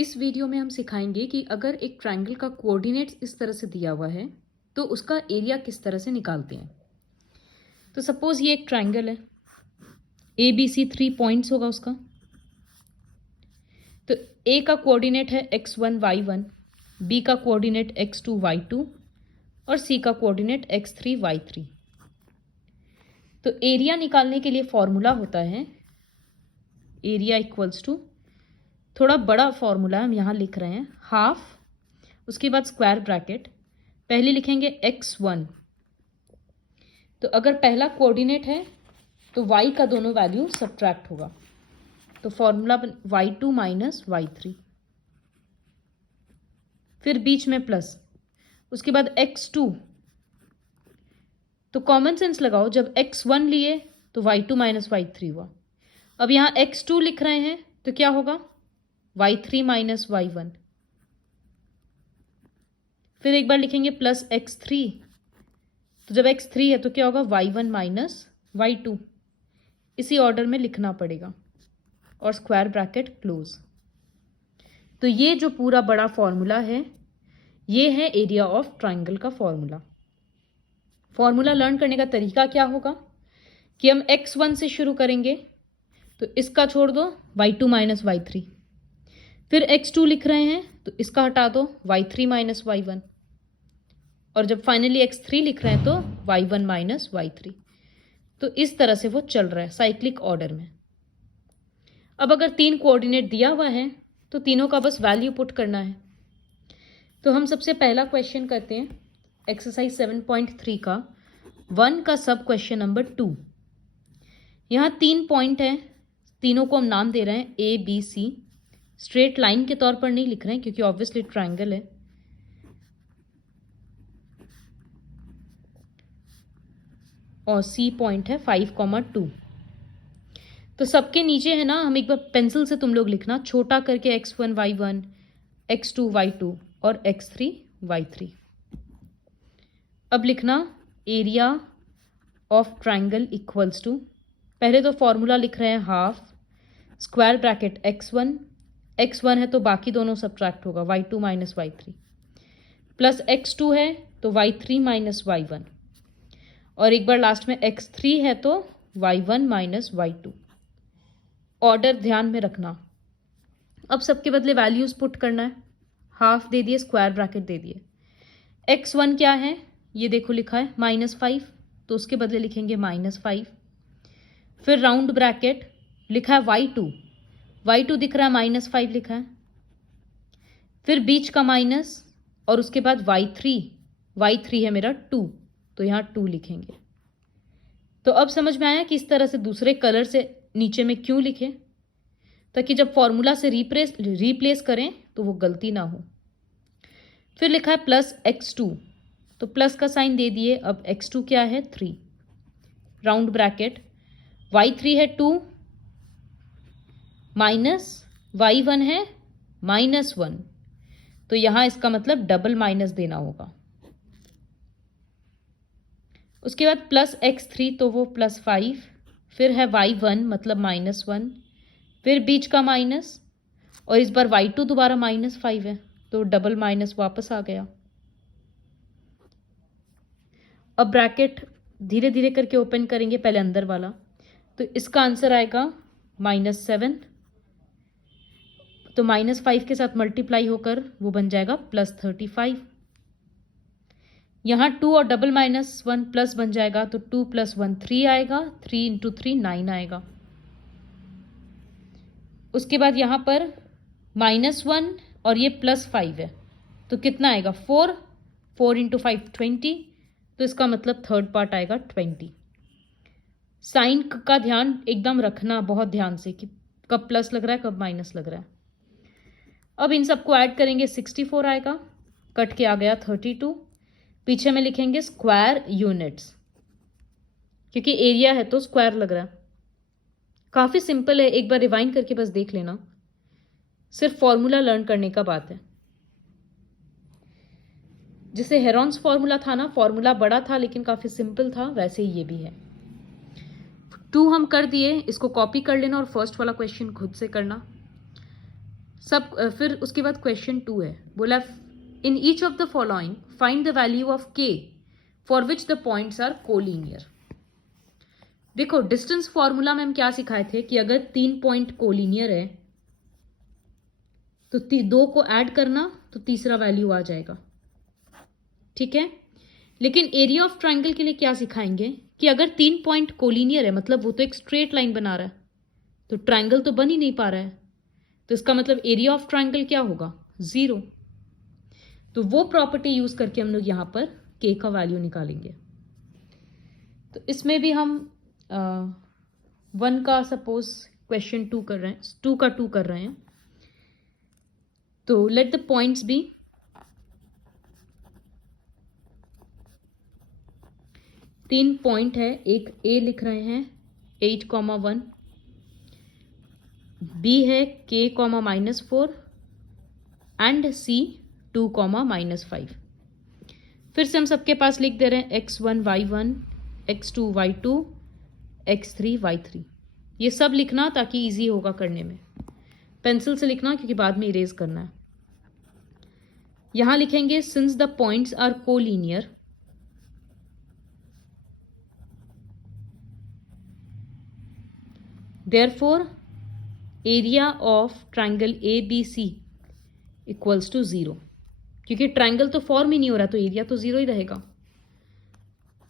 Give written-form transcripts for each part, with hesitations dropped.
इस वीडियो में हम सिखाएंगे कि अगर एक ट्रायंगल का कोऑर्डिनेट्स इस तरह से दिया हुआ है तो उसका एरिया किस तरह से निकालते हैं। तो सपोज ये एक ट्रायंगल है, ए बी सी 3 पॉइंट्स होगा उसका। तो ए का कोऑर्डिनेट है x1 y1, बी का कोऑर्डिनेट x2 y2 और सी का कोऑर्डिनेट x3 y3। तो एरिया निकालने के लिए फॉर्मूला होता है एरिया इक्वल्स टू, थोड़ा बड़ा फॉर्मूला हम यहाँ लिख रहे हैं, हाफ, उसके बाद स्क्वायर ब्रैकेट, पहले लिखेंगे x1। तो अगर पहला कोऑर्डिनेट है तो y का दोनों वैल्यू सब्ट्रैक्ट होगा, तो फॉर्मूला y2 माइनस y3, फिर बीच में प्लस, उसके बाद x2। तो कॉमन सेंस लगाओ, जब x1 लिए तो y2 माइनस y3 हुआ। अब यहाँ x2 लिख रहे हैं तो क्या होगा, y3 माइनस y1। फिर एक बार लिखेंगे प्लस x3, तो जब x3 है तो क्या होगा, y1 माइनस y2। इसी ऑर्डर में लिखना पड़ेगा और स्क्वायर ब्रैकेट क्लोज। तो ये जो पूरा बड़ा फॉर्मूला है ये है एरिया ऑफ ट्रायंगल का फॉर्मूला। फॉर्मूला लर्न करने का तरीका क्या होगा कि हम x1 से शुरू करेंगे, तो इसका छोड़ दो y2 माइनस y3, फिर x2 लिख रहे हैं तो इसका हटा दो y3 माइनस y1, और जब फाइनली x3 लिख रहे हैं तो y1 माइनस y3। तो इस तरह से वो चल रहा है साइक्लिक ऑर्डर में। अब अगर 3 कोऑर्डिनेट दिया हुआ है तो तीनों का बस वैल्यू पुट करना है। तो हम सबसे पहला क्वेश्चन करते हैं एक्सरसाइज 7.3 का 1 का सब क्वेश्चन नंबर 2। यहाँ 3 पॉइंट हैं, तीनों को हम नाम दे रहे हैं A B C. Straight line के तौर पर नहीं लिख रहे हैं क्योंकि ऑब्वियसली ट्रायंगल है। और सी पॉइंट है 5,2। तो सबके नीचे है ना, हम एक बार पेंसिल से तुम लोग लिखना, छोटा करके x1 y1, x2 y2 और x3 y3। अब लिखना area of triangle equals to, पहले तो फॉर्मूला लिख रहे हैं हाफ, स्क्वायर ब्रैकेट x1 है तो बाकी दोनों सब्ट्रैक्ट होगा y2 minus y3, plus x2 है तो y3 माइनस y1, और एक बार लास्ट में x3 है तो y1 माइनस y2। ऑर्डर ध्यान में रखना। अब सबके बदले वैल्यूज पुट करना है, हाफ दे दिए, स्क्वायर ब्रैकेट दे दिए। x1 क्या है, ये देखो लिखा है -5, तो उसके बदले लिखेंगे -5। फिर राउंड ब्रैकेट लिखा है y2 दिख रहा है -5 लिखा है, फिर बीच का माइनस, और उसके बाद y3 है मेरा 2, तो यहाँ 2 लिखेंगे। तो अब समझ में आया कि इस तरह से दूसरे कलर से नीचे में क्यों लिखे, ताकि जब फॉर्मूला से रिप्लेस करें तो वो गलती ना हो। फिर लिखा है प्लस x2, तो प्लस का साइन दे दिए। अब x2 क्या है 3, राउंड ब्रैकेट, y3 है 2 माइनस y1 है -1, तो यहां इसका मतलब डबल माइनस देना होगा। उसके बाद प्लस x3 तो वो +5, फिर है y1 मतलब -1, फिर बीच का माइनस, और इस बार y2 दोबारा -5 है तो डबल माइनस वापस आ गया। अब ब्रैकेट धीरे धीरे करके ओपन करेंगे, पहले अंदर वाला, तो इसका आंसर आएगा -7, तो -5 के साथ मल्टीप्लाई होकर वो बन जाएगा +35। यहाँ 2 और डबल -1 प्लस बन जाएगा, तो 2 + 1 3 आएगा, 3 × 3 9 आएगा। उसके बाद यहाँ पर -1 और ये +5 है, तो कितना आएगा 4 × 5 20, तो इसका मतलब थर्ड पार्ट आएगा 20। साइन का ध्यान एकदम रखना बहुत ध्यान से कि कब प्लस लग रहा है कब माइनस लग रहा है। अब इन सबको ऐड करेंगे 64 आएगा, कट के आ गया 32। पीछे में लिखेंगे स्क्वायर यूनिट्स, क्योंकि एरिया है तो स्क्वायर लग रहा है। काफी सिंपल है, एक बार रिवाइंड करके बस देख लेना, सिर्फ फॉर्मूला लर्न करने का बात है। जैसे हेरॉन्स फॉर्मूला था ना, फॉर्मूला बड़ा था लेकिन काफी सिंपल था, वैसे ही ये भी है। 2 हम कर दिए, इसको कॉपी कर लेना और फर्स्ट वाला क्वेश्चन खुद से करना। फिर उसके बाद क्वेश्चन 2 है, बोला in each of the following find the value of K for which the points are collinear. देखो डिस्टेंस फॉर्मूला में हम क्या सिखाए थे कि अगर 3 पॉइंट कोलिनियर है तो 2 को ऐड करना तो तीसरा वैल्यू आ जाएगा, ठीक है। लेकिन एरिया ऑफ ट्राइंगल के लिए क्या सिखाएंगे कि अगर 3 पॉइंट कोलिनियर है, मतलब वो तो एक स्ट्रेट लाइन बना रहा है, तो ट्राइंगल तो बन ही नहीं पा रहा है, तो इसका मतलब एरिया ऑफ ट्राइंगल क्या होगा, 0। तो वो प्रॉपर्टी यूज करके हम लोग यहां पर के का वैल्यू निकालेंगे। तो इसमें भी हम 1 का सपोज क्वेश्चन 2 कर रहे हैं, 2 का 2 कर रहे हैं। तो let the points B 3 point है, एक ए लिख रहे हैं 8,1, बी है k, -4 एंड सी 2, -5। फिर से हम सबके पास लिख दे रहे हैं x1 y1, x2 y2, x3 y3। ये सब लिखना ताकि इजी होगा करने में, पेंसिल से लिखना क्योंकि बाद में इरेज करना है। यहां लिखेंगे since the points are collinear, therefore area of triangle ABC equals to 0। क्योंकि ट्राइंगल तो फॉर्म ही नहीं हो रहा तो एरिया तो 0 ही रहेगा।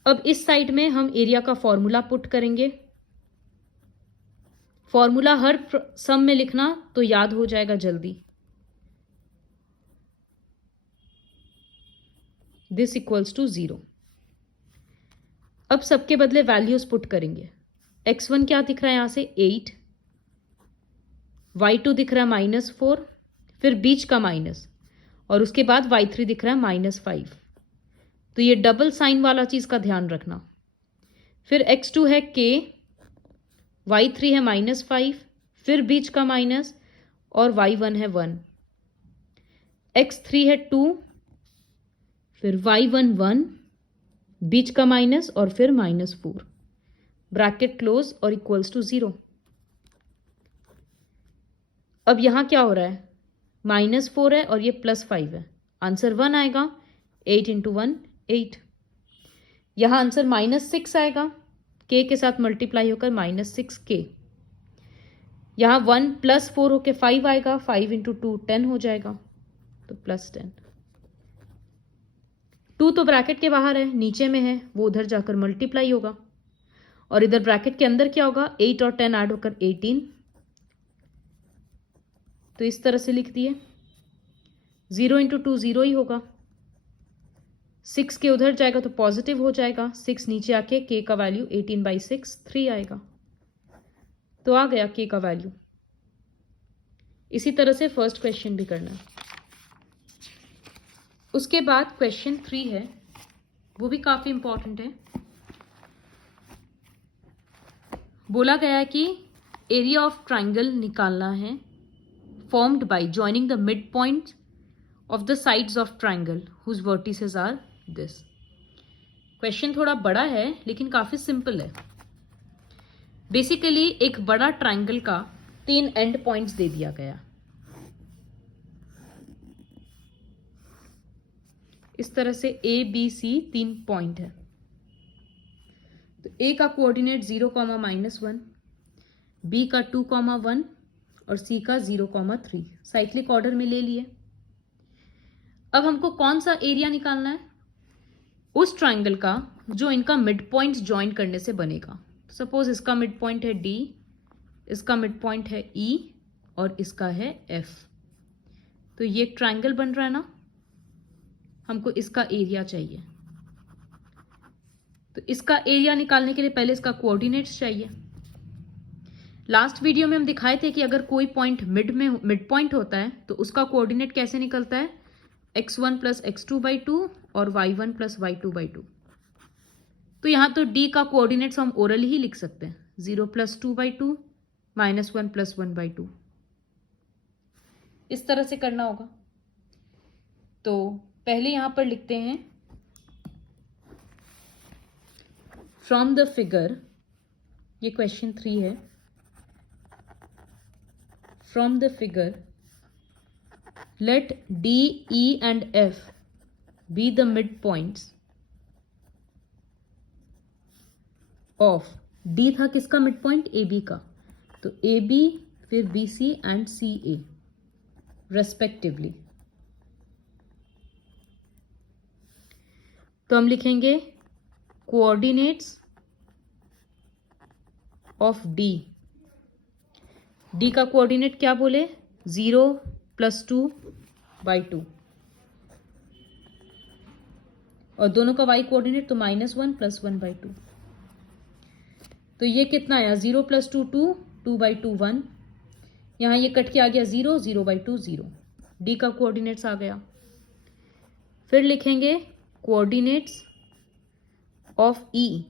अब इस साइड में हम एरिया का फॉर्मूला पुट करेंगे। फॉर्मूला हर सम में लिखना तो याद हो जाएगा जल्दी। This equals to 0। अब सबके बदले वैल्यूज पुट करेंगे। x1 क्या दिख रहा है यहां से 8, y2 दिख रहा है -4, फिर बीच का माइनस, और उसके बाद y3 दिख रहा है -5। तो ये डबल साइन वाला चीज का ध्यान रखना। फिर x2 है k, y3 है -5, फिर बीच का माइनस, और y1 है 1, x3 है 2, फिर y1 1, बीच का माइनस और फिर -4, ब्रैकेट क्लोज और इक्वल्स टू 0। अब यहां क्या हो रहा है, -4 है और ये +5 है, आंसर 1 आएगा। 8 × 1 8। यहां आंसर -6 आएगा, k के साथ मल्टीप्लाई होकर -6k। यहां 1 + 4 होकर 5 आएगा, 5 × 2 10 हो जाएगा, तो +10। 2 तो ब्रैकेट के बाहर है, नीचे में है, वो उधर जाकर मल्टीप्लाई होगा, और इधर ब्रैकेट के अंदर क्या होगा, 8 और 10 ऐड होकर 18। तो इस तरह से लिख दिए। 0 × 2 0 ही होगा, 6 के उधर जाएगा तो पॉजिटिव हो जाएगा, 6 नीचे आके k का वैल्यू 18/6 3 आएगा। तो आ गया k का वैल्यू। इसी तरह से फर्स्ट क्वेश्चन भी करना है। उसके बाद क्वेश्चन 3 है, वो भी काफी इंपॉर्टेंट है। बोला गया है कि एरिया ऑफ ट्राइंगल निकालना है formed by joining the midpoint of the sides of triangle whose vertices are this। Question थोड़ा बड़ा है लेकिन काफी सिंपल है। बेसिकली एक बड़ा ट्राइंगल का 3 एंड पॉइंट्स दे दिया गया। इस तरह से ABC 3 पॉइंट है। तो A का कोऑर्डिनेट 0, -1, B का 2, 1 और C का 0, 3 साइक्लिक ऑर्डर में ले लिए। अब हमको कौन सा एरिया निकालना है, उस ट्राइंगल का जो इनका मिड पॉइंट ज्वाइन करने से बनेगा। सपोज इसका मिड पॉइंट है D, इसका मिड पॉइंट है E और इसका है F। तो ये एक ट्राइंगल बन रहा है ना, हमको इसका एरिया चाहिए। तो इसका एरिया निकालने के लिए पहले इसका कोऑर्डिनेट्स चाहिए। लास्ट वीडियो में हम दिखाए थे कि अगर कोई पॉइंट मिड पॉइंट होता है तो उसका कोऑर्डिनेट कैसे निकलता है, x1 + x2/2 और y1 + y2/2। तो यहां तो D का कोऑर्डिनेट्स हम ओरली ही लिख सकते हैं, 0 + 2/2 -1 + 1/2। इस तरह से करना होगा। तो पहले यहां पर लिखते हैं फ्रॉम द फिगर, ये क्वेश्चन 3 है। From the figure let D, E and F be the mid points of, D था किसका मिड पॉइंट, ए बी का, तो ए बी फिर B C and C A respectively. तो हम लिखेंगे कोऑर्डिनेट्स ऑफ डी, डी का कोऑर्डिनेट क्या बोले, 0 + 2/2, और दोनों का y कोऑर्डिनेट तो -1 + 1/2। तो ये कितना आया, 0 + 2 2, 2/2 1, यहाँ ये कट के आ गया 0, 0/2 0, डी का कोऑर्डिनेट्स आ गया। फिर लिखेंगे कोऑर्डिनेट्स ऑफ ई,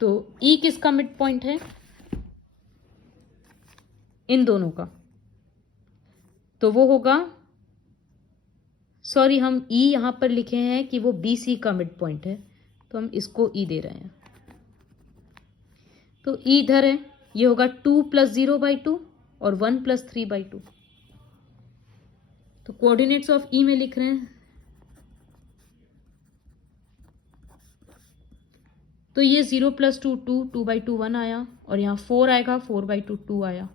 तो ई किसका मिड पॉइंट है, इन दोनों का, तो वो होगा, सॉरी हम ई यहां पर लिखे हैं कि वो बी सी का मिड पॉइंट है, तो हम इसको ई दे रहे हैं, तो ई इधर है, ये होगा 2 + 0/2 और 1 + 3/2। तो कोऑर्डिनेट्स ऑफ ई में लिख रहे हैं, तो ये 0 + 2 2, 2/2 1 आया, और यहाँ 4 आएगा, 4/2 2 आया।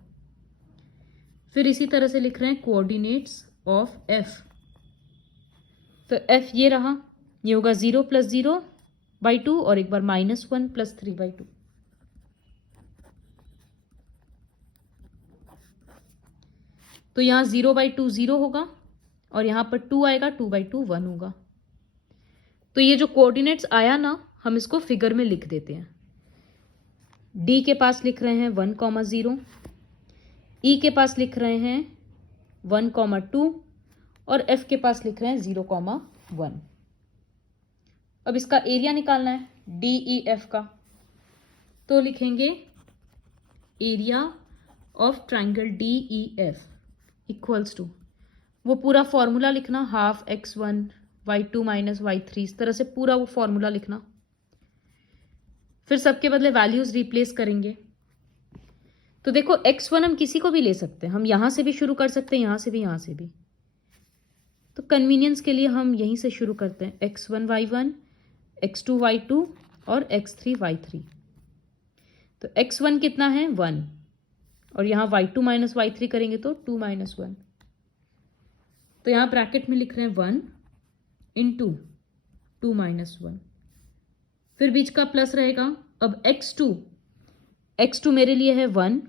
फिर इसी तरह से लिख रहे हैं कोऑर्डिनेट्स ऑफ एफ, तो एफ ये रहा, ये होगा 0 + 0/2 और एक बार -1 + 3/2। तो यहाँ 0/2 0 होगा, और यहाँ पर 2 आएगा, 2/2 1 होगा। तो ये जो कोऑर्डिनेट्स आया ना, हम इसको फिगर में लिख देते हैं। डी के पास लिख रहे हैं 1, 0, ई के पास लिख रहे हैं 1, 2, और एफ के पास लिख रहे हैं 0, 1। अब इसका एरिया निकालना है डी ई एफ का, तो लिखेंगे area of triangle D E F equals to, वो पूरा फॉर्मूला लिखना, ½ x1 y2 - y3, इस तरह से पूरा वो फॉर्मूला लिखना। फिर सबके बदले वैल्यूज रिप्लेस करेंगे। तो देखो x1 हम किसी को भी ले सकते हैं, हम यहां से भी शुरू कर सकते हैं, यहां से भी, यहां से भी। तो कन्वीनियंस के लिए हम यहीं से शुरू करते हैं, x1 y1, x2 y2 और x3 y3। तो x1 कितना है 1, और यहाँ y2 - y3 करेंगे तो 2 - 1। तो यहाँ ब्रैकेट में लिख रहे हैं 1 × 2 - 1, फिर बीच का प्लस रहेगा। अब x2 मेरे लिए है 1,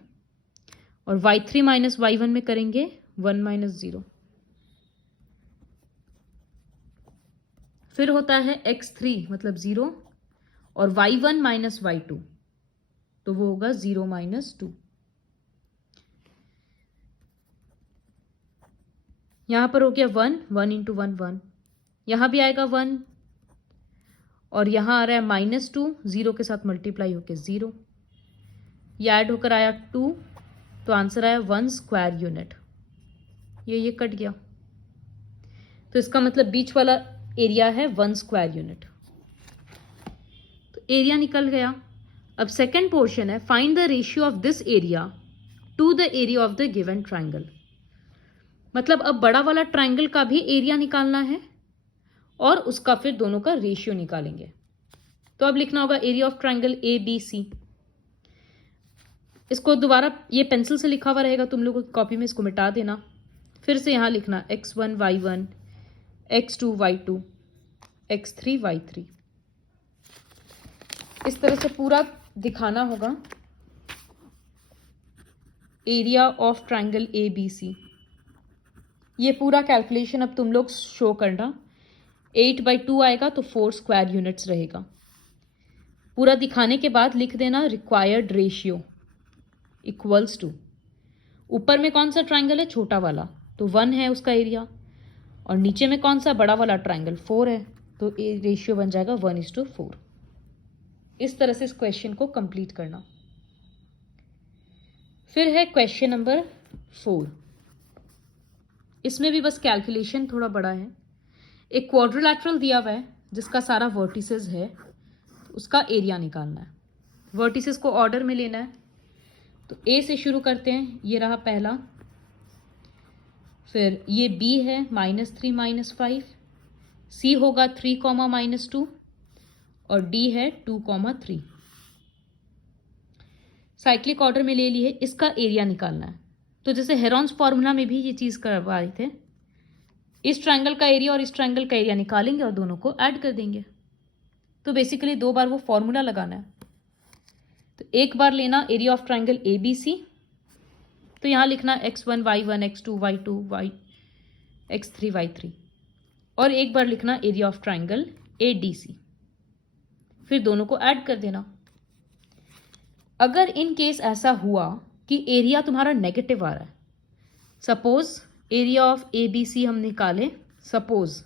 और y3 - y1 में करेंगे 1 - 0। फिर होता है x3 मतलब 0, और y1 - y2, तो वो होगा 0 - 2। यहां पर हो गया 1 × 1 1, यहां भी आएगा 1, और यहां आ रहा है -2, 0 के साथ मल्टीप्लाई होकर 0, ये ऐड होकर आया 2, तो आंसर आया 1 स्क्वायर यूनिट। ये कट गया, तो इसका मतलब बीच वाला एरिया है 1 स्क्वायर यूनिट। तो एरिया निकल गया। अब सेकेंड पोर्शन है, find the ratio of this area to the area of the given triangle. मतलब अब बड़ा वाला ट्राइंगल का भी एरिया निकालना है, और उसका फिर दोनों का रेशियो निकालेंगे। तो अब लिखना होगा area of triangle A B C. इसको दोबारा, ये पेंसिल से लिखा हुआ रहेगा, तुम लोगों की कॉपी में इसको मिटा देना। फिर से यहाँ लिखना x1 y1, x2 y2, x3 y3, इस तरह से पूरा दिखाना होगा area of triangle A B C. ये पूरा कैलकुलेशन अब तुम लोग शो करना। 8/2 आएगा तो 4 स्क्वायर यूनिट्स रहेगा। पूरा दिखाने के बाद लिख देना रिक्वायर्ड रेशियो इक्वल्स टू, ऊपर में कौन सा ट्राइंगल है, छोटा वाला, तो 1 है उसका एरिया, और नीचे में कौन सा, बड़ा वाला ट्राइंगल 4 है, तो रेशियो बन जाएगा 1:4। इस तरह से इस क्वेश्चन को कंप्लीट करना। फिर है क्वेश्चन नंबर 4। इसमें भी बस कैलकुलेशन थोड़ा बड़ा है। एक क्वाड्रिलैटरल दिया हुआ है जिसका सारा वर्टिसेस है, उसका एरिया निकालना है। वर्टिसेस को ऑर्डर में लेना है, तो ए से शुरू करते हैं। ये रहा पहला, फिर ये B है -3 -5, C होगा 3 -2 और D है 2 3। साइक्लिक ऑर्डर में ले लिए, इसका एरिया निकालना है। तो जैसे हेरॉन्स फॉर्मूला में भी ये चीज़ करवा रहे थे, इस ट्रायंगल का एरिया और इस ट्रायंगल का एरिया निकालेंगे और दोनों को ऐड कर देंगे। तो बेसिकली 2 बार वो फॉर्मूला लगाना है। तो एक बार लेना एरिया ऑफ ट्रायंगल ABC, तो यहाँ लिखना x1 y1 x2 y2 x3 y3, और एक बार लिखना एरिया ऑफ ट्रायंगल ADC, फिर दोनों को ऐड कर देना। अगर इन केस ऐसा हुआ कि एरिया तुम्हारा नेगेटिव आ रहा है, सपोज एरिया ऑफ ABC हम निकालें सपोज,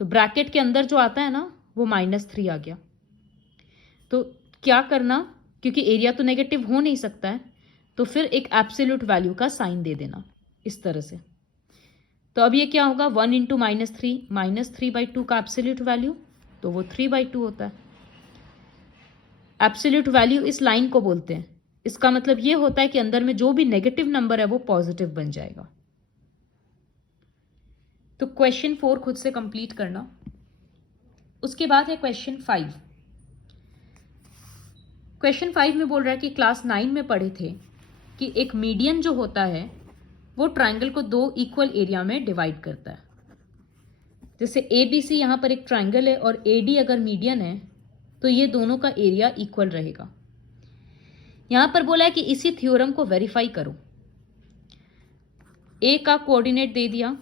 तो ब्रैकेट के अंदर जो आता है ना वो -3 आ गया, तो क्या करना, क्योंकि एरिया तो नेगेटिव हो नहीं सकता है, तो फिर एक एब्सोल्यूट वैल्यू का साइन दे देना इस तरह से। तो अब ये क्या होगा, 1 इंटू -3/2 का एब्सोल्यूट वैल्यू, तो वो 3/2 होता है। एब्सोल्यूट वैल्यू इस लाइन को बोलते हैं। इसका मतलब ये होता है कि अंदर में जो भी नेगेटिव नंबर है वो पॉजिटिव बन जाएगा। तो क्वेश्चन 4 खुद से कंप्लीट करना। उसके बाद है क्वेश्चन 5। क्वेश्चन 5 में बोल रहा है कि क्लास 9 में पढ़े थे कि एक मीडियन जो होता है वो ट्रायंगल को 2 इक्वल एरिया में डिवाइड करता है। जैसे ABC यहाँ पर एक ट्रायंगल है और AD अगर मीडियन है तो ये दोनों का एरिया इक्वल रहेगा। यहाँ पर बोला है कि इसी थ्योरम को वेरीफाई करो। A का कोऑर्डिनेट दे दिया,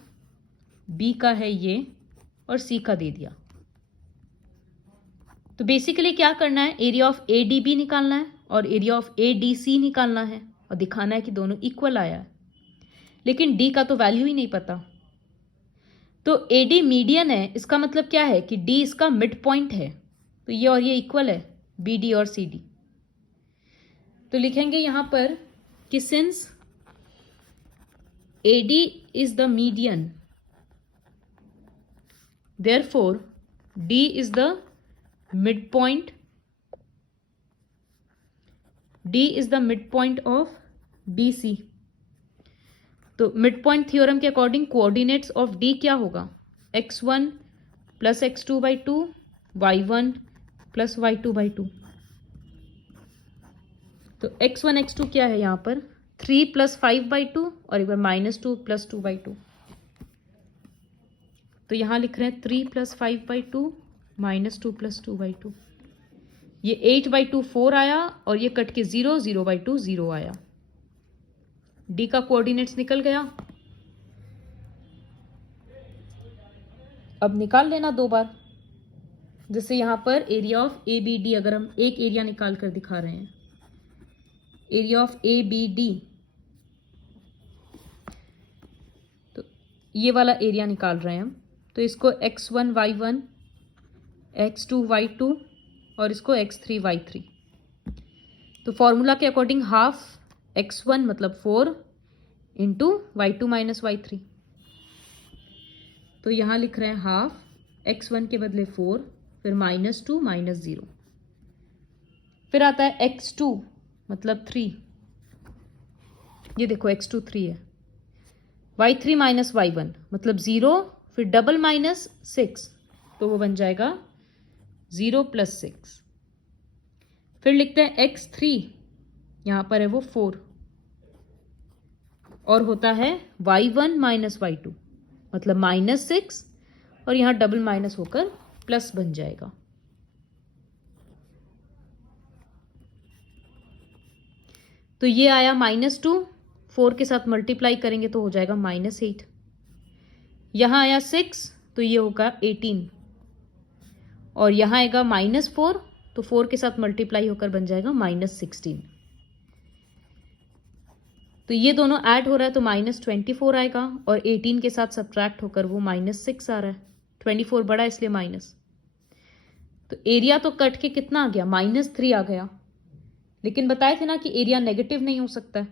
B का है ये, और C का दे दिया। तो बेसिकली क्या करना है, एरिया ऑफ ADB निकालना है और एरिया ऑफ ADC निकालना है और दिखाना है कि दोनों इक्वल आया है। लेकिन D का तो वैल्यू ही नहीं पता। तो AD मीडियन है, इसका मतलब क्या है कि D इसका मिड पॉइंट है, तो ये और ये इक्वल है, BD और CD। तो लिखेंगे यहां पर कि since AD is the median, therefore D is the midpoint, D is the midpoint of BC। तो मिड पॉइंट थ्योरम के अकॉर्डिंग कोऑर्डिनेट्स ऑफ D क्या होगा, x1 plus x2/2 y1 plus y2/2। तो x1 x2 क्या है यहाँ पर 3 + 5/2 और एक बार -2 + 2/2। तो यहाँ लिख रहे हैं 3 + 5/2 -2 + 2/2। ये 8/2 4 आया और ये कट के 0 0/2 0 आया। D का कोऑर्डिनेट्स निकल गया। अब निकाल लेना 2 बार। जैसे यहां पर एरिया ऑफ ABD, अगर हम एक एरिया निकाल कर दिखा रहे हैं, एरिया ऑफ ABD, तो ये वाला एरिया निकाल रहे हैं हम। तो इसको x1 y1 x2 y2 और इसको x3 y3। तो फॉर्मूला के अकॉर्डिंग हाफ x1 मतलब 4 इंटू y2 - y3। तो यहाँ लिख रहे हैं हाफ x1 के बदले 4, फिर -2 -0, फिर आता है x2 मतलब 3, ये देखो x2 3 है, y3 - y1 मतलब 0, फिर डबल -6, तो वो बन जाएगा 0 + 6। फिर लिखते हैं x3, यहाँ पर है वो 4, और होता है y1 - y2 मतलब -6, और यहाँ डबल माइनस होकर प्लस बन जाएगा। तो ये आया -2, 4 के साथ मल्टीप्लाई करेंगे तो हो जाएगा -8। यहाँ आया 6, तो ये होगा 18, और यहाँ आएगा -4, तो 4 के साथ मल्टीप्लाई होकर बन जाएगा -16। तो ये दोनों ऐड हो रहा है तो -24 आएगा, और 18 के साथ सब्ट्रैक्ट होकर वो -6 आ रहा है। 24 बड़ा इसलिए माइनस। तो एरिया तो कट के कितना आ गया, -3 आ गया। लेकिन बताए थे ना कि एरिया नेगेटिव नहीं हो सकता है,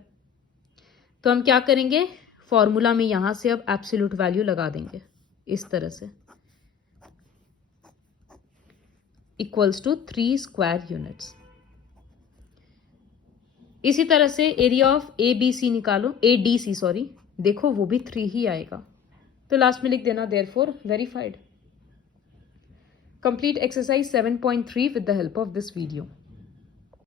तो हम क्या करेंगे, फॉर्मूला में यहां से अब एब्सोल्यूट वैल्यू लगा देंगे इस तरह से, इक्वल्स टू 3 स्क्वायर यूनिट्स। इसी तरह से एरिया ऑफ ADC निकालो, देखो वो भी 3 ही आएगा। तो लास्ट में लिख देना therefore verified. Complete exercise 7.3 with the help of this video.